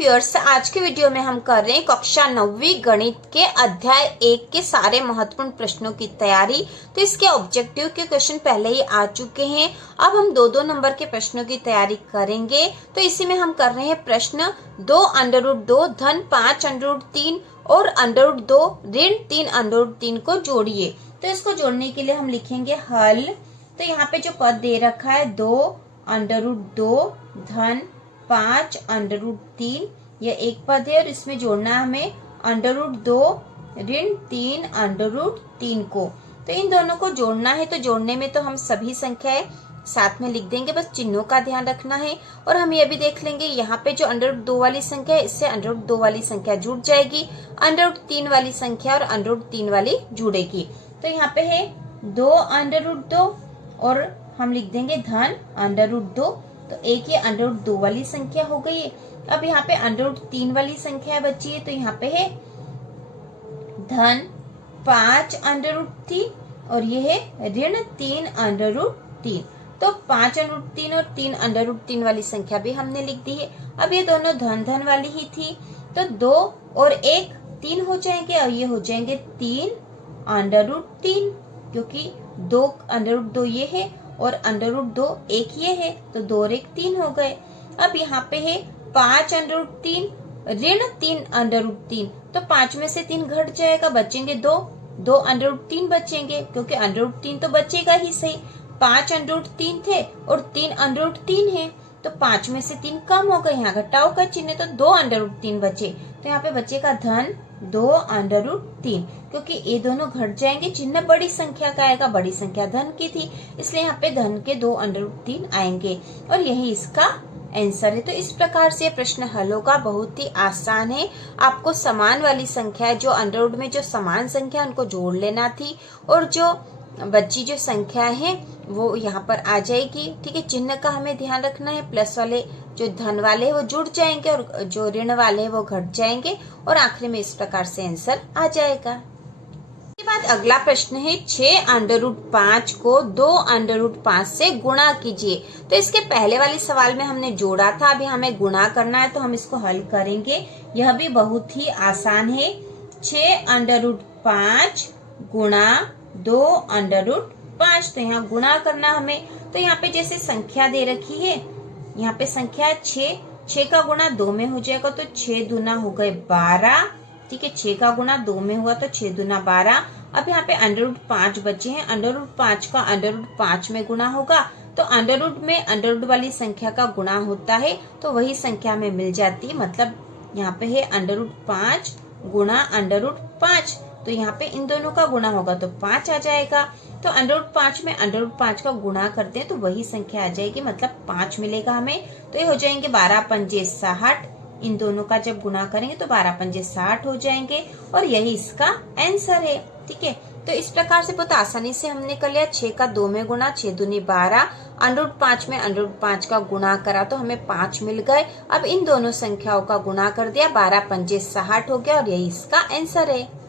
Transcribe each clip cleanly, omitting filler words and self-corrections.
Viewers, आज के video में हम कर रहे हैं कक्षा 9वीं गणित के अध्याय 1 के सारे महत्वपूर्ण प्रश्नों की तैयारी। तो इसके ऑब्जेक्टिव के क्वेश्चन पहले ही आ चुके हैं। अब हम 2-2 नंबर के प्रश्नों की तैयारी करेंगे। तो इसी में हम कर रहे हैं प्रश्न 2√2 धन 5√3 और √2 ऋण 3√3 को जोड़िए। तो इसको जोड़ने के लिए हम लिखेंगे हल। तो यहाँ पे जो पद दे रखा है 2√2 धन 5√3, यह एक पद है और इसमें जोड़ना है हमें √2 ऋण 3√3 को। तो इन दोनों को जोड़ना है। तो जोड़ने में तो हम सभी संख्याएं साथ में लिख देंगे, बस चिन्हों का ध्यान रखना है। और हम ये भी देख लेंगे यहाँ पे जो √2 वाली संख्या है इससे √2 वाली संख्या जुड़ जाएगी, √3 वाली संख्या और √3 वाली जुड़ेगी। तो यहाँ पे है 2√2 और हम लिख देंगे धन √2। तो एक ये √2 वाली संख्या हो गई है। अब यहाँ पे √3 वाली संख्या बची है, तो यहाँ पे है धन 5√3 और ये है ऋण 3√3। तो 5√3 और 3√3 वाली संख्या भी हमने लिख दी है। अब ये दोनों धन धन वाली ही थी, तो 2 और 1 3 हो जाएंगे और ये हो जाएंगे 3√3, क्योंकि 2√2 ये है और √2 1 ये है, तो 2 और 1 3 हो गए। अब यहाँ पे है 5√3 ऋण 3√3, तो 5 में से 3 घट जाएगा, बचेंगे 2 बचेंगे, क्योंकि √3 तो बचेगा ही सही। 5√3 थे और 3√3 है, तो 5 में से 3 कम हो गए, यहाँ घटाव का चिन्ह, तो 2√3 बचे। तो यहाँ पे बचेगा धन 2√3, क्योंकि ये दोनों घट जाएंगे, चिन्ह बड़ी संख्या का आएगा, बड़ी संख्या धन की थी, इसलिए यहाँ पे धन के 2√3 आएंगे और यही इसका आंसर है। तो इस प्रकार से प्रश्न हल होगा, बहुत ही आसान है। आपको समान वाली संख्या जो अंडरवुड में जो समान संख्या उनको जोड़ लेना थी और जो बच्ची जो संख्या है वो यहाँ पर आ जाएगी। ठीक है, चिन्ह का हमें ध्यान रखना है। प्लस वाले जो धन वाले हैं वो जुड़ जाएंगे और जो ऋण वाले हैं वो घट जाएंगे और आखिरी में इस प्रकार से आंसर आ जाएगा। इसके बाद अगला प्रश्न है 6√5 को 2√5 से गुणा कीजिए। तो इसके पहले वाले सवाल में हमने जोड़ा था, अभी हमें गुणा करना है, तो हम इसको हल करेंगे। यह भी बहुत ही आसान है। 6√5 गुणा 2√5, तो यहाँ गुणा करना हमें। तो यहाँ पे जैसे संख्या दे रखी है, यहाँ पे संख्या 6 का गुणा 2 में हो जाएगा, तो 6 दूना हो गए 12। ठीक है, 6 का गुणा 2 में हुआ तो 6 दूना 12। अब यहाँ पे √5 बचे हैं, √5 का √5 में गुणा होगा, तो अंडरवुड में अंडरवुड वाली संख्या का गुणा होता है, तो वही संख्या में मिल जाती है। मतलब यहाँ पे है √5 गुणा √5, तो यहाँ पे इन दोनों का गुणा होगा तो 5 आ जाएगा। तो √5 में √5 का गुणा करते हैं तो वही संख्या आ जाएगी, मतलब 5 मिलेगा हमें। तो ये हो जाएंगे 12 पंजे 60, इन दोनों का जब गुणा करेंगे तो 12 पंजे 60 हो जाएंगे और यही इसका आंसर है। ठीक है, तो इस प्रकार से बहुत आसानी से हमने कर लिया। 6 का 2 में गुणा, 6 दूनी 12, √5 में √5 का गुणा करा तो हमें 5 मिल गए। अब इन दोनों संख्याओं का गुणा कर दिया, 12 पंजे 60 हो गया और यही इसका आंसर है।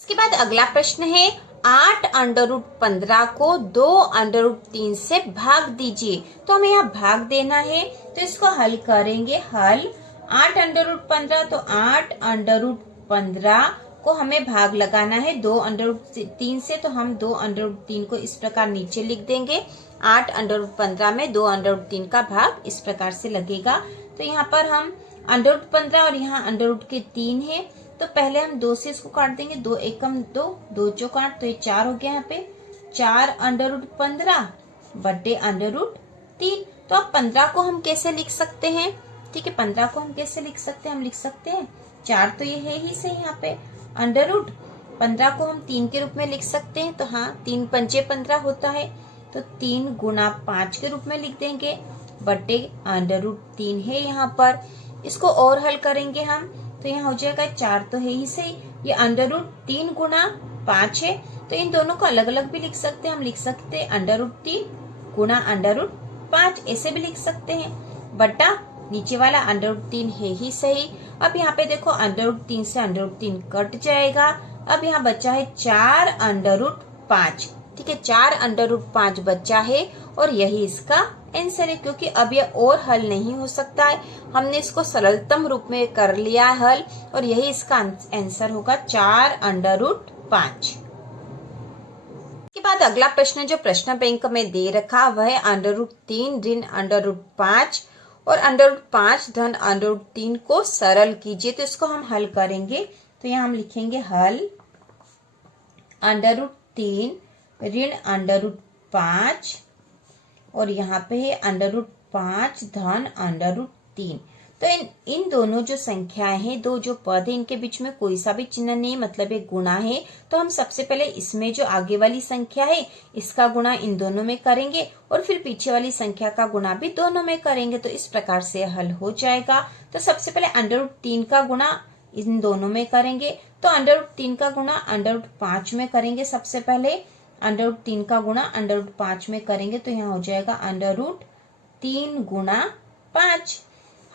इसके बाद अगला प्रश्न है 8√15 को 2√3 से भाग दीजिए। तो हमें यहाँ भाग देना है, तो इसको हल करेंगे। हल 8√15, तो 8√15 को हमें भाग लगाना है 2√3 से, तो हम 2√3 को इस प्रकार नीचे लिख देंगे। 8√15 में 2√3 का भाग इस प्रकार से लगेगा। तो यहाँ पर हम √15 और यहाँ √3 है, तो पहले हम 2 से इसको काट देंगे। 2 एकम 2, 2 चौक 8, तो ये 4 हो गया। यहाँ पे 4√15 बटे √3। तो अब 15 को हम कैसे लिख सकते हैं? ठीक है, 15 को हम कैसे लिख सकते हैं? हम लिख सकते हैं 4 तो ये है ही सही यहाँ पे, √15 को हम 3 के रूप में लिख सकते हैं। तो हाँ, 3 पंजे 15 होता है, तो 3 गुना 5 के रूप में लिख देंगे, बटे √3 है यहाँ पर। इसको और हल करेंगे हम, तो यहाँ हो जाएगा 4 तो है ही सही, ये √3 गुना 5 है, तो इन दोनों को अलग अलग भी लिख सकते हैं। हम लिख सकते हैं √3 गुना √5, ऐसे भी लिख सकते हैं, बटा नीचे वाला √3 है ही सही। अब यहाँ पे देखो √3 से √3 कट जाएगा। अब यहाँ बचा है 4√5। ठीक है, 4√5 बचा है और यही इसका आंसर है, क्योंकि अब ये और हल नहीं हो सकता है। हमने इसको सरलतम रूप में कर लिया है हल, और यही इसका आंसर होगा 4√5। के बाद अगला प्रश्न जो प्रश्न बैंक में दे रखा वह है √3 ऋण √5 और √5 धन √3 को सरल कीजिए। तो इसको हम हल करेंगे। तो यहाँ हम लिखेंगे हल √3 ऋण √5 और यहाँ पे है √5 धन √3। तो इन दोनों जो संख्याएं हैं, दो जो पद है, इनके बीच में कोई सा भी चिन्ह नहीं, मतलब एक गुणा है। तो हम सबसे पहले इसमें जो आगे वाली संख्या है इसका गुणा इन दोनों में करेंगे और फिर पीछे वाली संख्या का गुणा भी दोनों में करेंगे। तो इस प्रकार से हल हो जाएगा। तो सबसे पहले √3 का गुणा इन दोनों में करेंगे। तो √3 का गुणा √5 में करेंगे। सबसे पहले √3 का गुणा √5 में करेंगे तो यहाँ हो जाएगा √3 गुणा 5।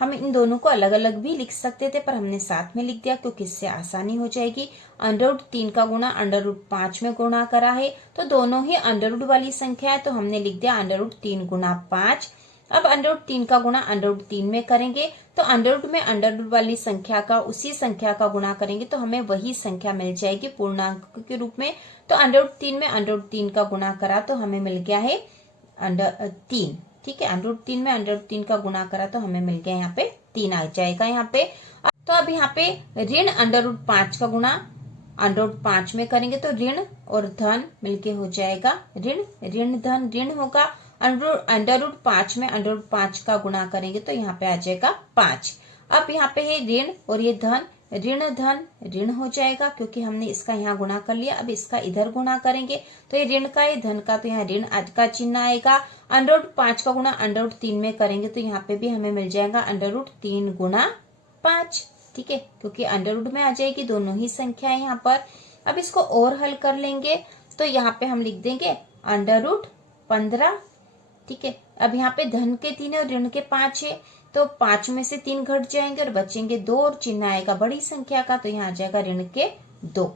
हम इन दोनों को अलग अलग भी लिख सकते थे, पर हमने साथ में लिख दिया क्योंकि इससे आसानी हो जाएगी। √3 का गुणा √5 में गुणा करा है, तो दोनों ही अंडर वाली संख्या है, तो हमने लिख दिया √3 गुणा 5। अब √3 का गुणा √3 में करेंगे, तो अंडर में अंडर वाली संख्या का उसी संख्या का गुणा करेंगे तो हमें वही संख्या मिल जाएगी पूर्णांक के रूप में। तो √3 में √3 का गुणा करा तो हमें मिल गया है √3। ठीक है, √3 में √3 का गुणा करा तो हमें मिल गया यहाँ पे 3 आ जाएगा यहाँ पे। तो अब यहाँ पे ऋण √5 का गुणा √5 में करेंगे तो ऋण और धन मिलके हो जाएगा ऋण, ऋण धन ऋण होगा। √5 में √5 का गुणा करेंगे तो यहाँ पे आ जाएगा 5। अब यहाँ पे है ऋण और ये धन, ऋण धन ऋण हो जाएगा क्योंकि हमने इसका यहाँ गुणा कर लिया। अब इसका इधर गुणा करेंगे तो ये ऋण का, ये धन का, तो यहाँ ऋण का चिन्ह आएगा। √5 का गुणा √3 में करेंगे तो यहाँ पे भी हमें मिल जाएगा √3 गुणा 5। ठीक है, क्योंकि अंडर में आ जाएगी दोनों ही संख्या है यहाँ पर। अब इसको और हल कर लेंगे तो यहाँ पे हम लिख देंगे √15। ठीक है, अब यहाँ पे धन के 3 और ऋण के 5 है, तो 5 में से 3 घट जाएंगे और बचेंगे 2 और चिन्ह आएगा बड़ी संख्या का, तो यहाँ आ जाएगा ऋण के 2।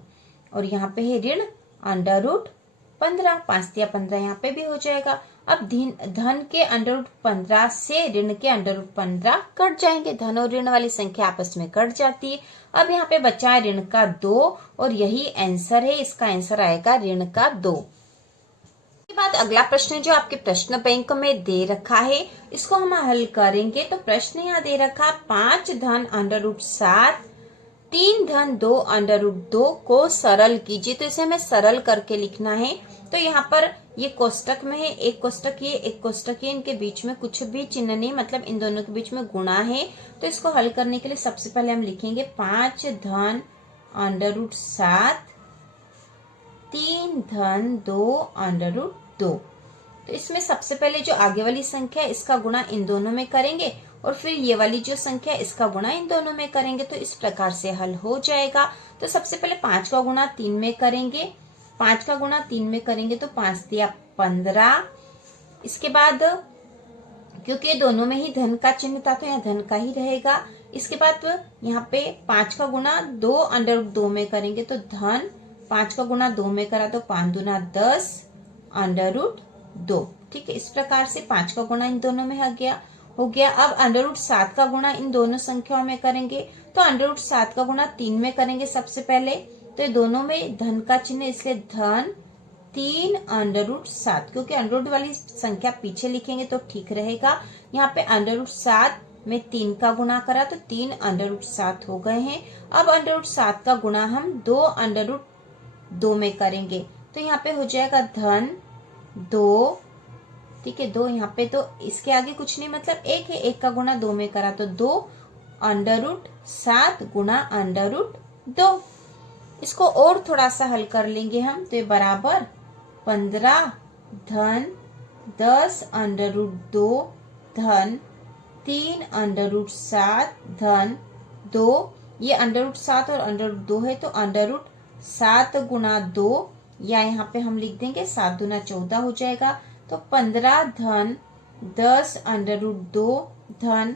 और यहाँ पे है ऋण √15, 5 या 15 यहाँ पे भी हो जाएगा। अब धन के √15 से ऋण के √15 कट जाएंगे, धन और ऋण वाली संख्या आपस में कट जाती है। अब यहाँ पे बचा है ऋण का 2 और यही आंसर है, इसका आंसर आएगा ऋण का 2। के बाद अगला प्रश्न जो आपके प्रश्न बैंक में दे रखा है इसको हम हल करेंगे। तो प्रश्न यहाँ दे रखा 5 धन √7 3 धन 2 √2 को सरल कीजिए। तो इसे हमें सरल करके लिखना है। तो यहाँ पर ये कोष्टक में है, एक कोष्टक ये एक कोष्टक ये, इनके बीच में कुछ भी चिन्ह नहीं, मतलब इन दोनों के बीच में गुणा है। तो इसको हल करने के लिए सबसे पहले हम लिखेंगे 5 धन √7 3 धन 2 √2। तो इसमें सबसे पहले जो आगे वाली संख्या है इसका गुणा इन दोनों में करेंगे और फिर ये वाली जो संख्या इसका गुणा इन दोनों में करेंगे, तो इस प्रकार से हल हो जाएगा। तो सबसे पहले 5 का गुणा 3 में करेंगे, 5 का गुणा 3 में करेंगे तो 5 दिया 15। इसके बाद क्योंकि दोनों में ही धन का चिन्ह था तो यहाँ धन का ही रहेगा। इसके बाद यहाँ पे 5 का गुणा 2 √2 में करेंगे तो धन, 5 का गुणा 2 में करा तो 5 दूना 10 √2। ठीक है, इस प्रकार से 5 का गुणा इन दोनों में हो गया। अब √7 का गुणा इन दोनों संख्याओं में करेंगे तो √7 का गुणा 3 में करेंगे सबसे पहले, तो ये दोनों में धन का चिन्ह इसलिए धन 3 √7, क्योंकि अंडर वाली संख्या पीछे लिखेंगे तो ठीक रहेगा। यहाँ पे √7 में 3 का गुणा करा तो 3 √7 हो गए हैं। अब √7 का गुणा हम 2 √2 में करेंगे तो यहाँ पे हो जाएगा धन 2। ठीक है, 2 यहाँ पे, तो इसके आगे कुछ नहीं, मतलब 1 है, 1 का गुणा 2 में करा तो 2 √7 गुणा √2। इसको और थोड़ा सा हल कर लेंगे हम, तो ये बराबर 15 धन 10 √2 धन 3 √7 धन 2। ये √7 और √2 है तो √7 गुणा 2, या यहाँ पे हम लिख देंगे 7 दूना 14 हो जाएगा। तो 15 धन 10 √2 धन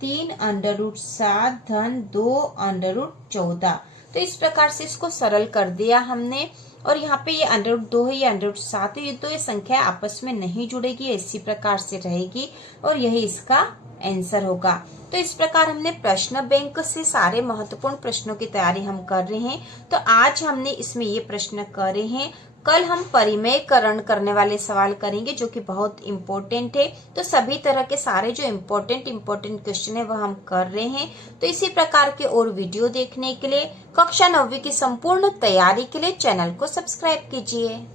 3 √7 धन 2 √14। तो इस प्रकार से इसको सरल कर दिया हमने। और यहाँ पे ये √2 है, ये √7 है, तो ये संख्या आपस में नहीं जुड़ेगी, इसी प्रकार से रहेगी और यही इसका आंसर होगा। तो इस प्रकार हमने प्रश्न बैंक से सारे महत्वपूर्ण प्रश्नों की तैयारी हम कर रहे हैं। तो आज हमने इसमें ये प्रश्न करे हैं। कल हम परिमेयकरण करने वाले सवाल करेंगे जो कि बहुत इम्पोर्टेंट है। तो सभी तरह के सारे जो इम्पोर्टेंट क्वेश्चन है वह हम कर रहे हैं। तो इसी प्रकार के और वीडियो देखने के लिए कक्षा 9वीं की संपूर्ण तैयारी के लिए चैनल को सब्सक्राइब कीजिए।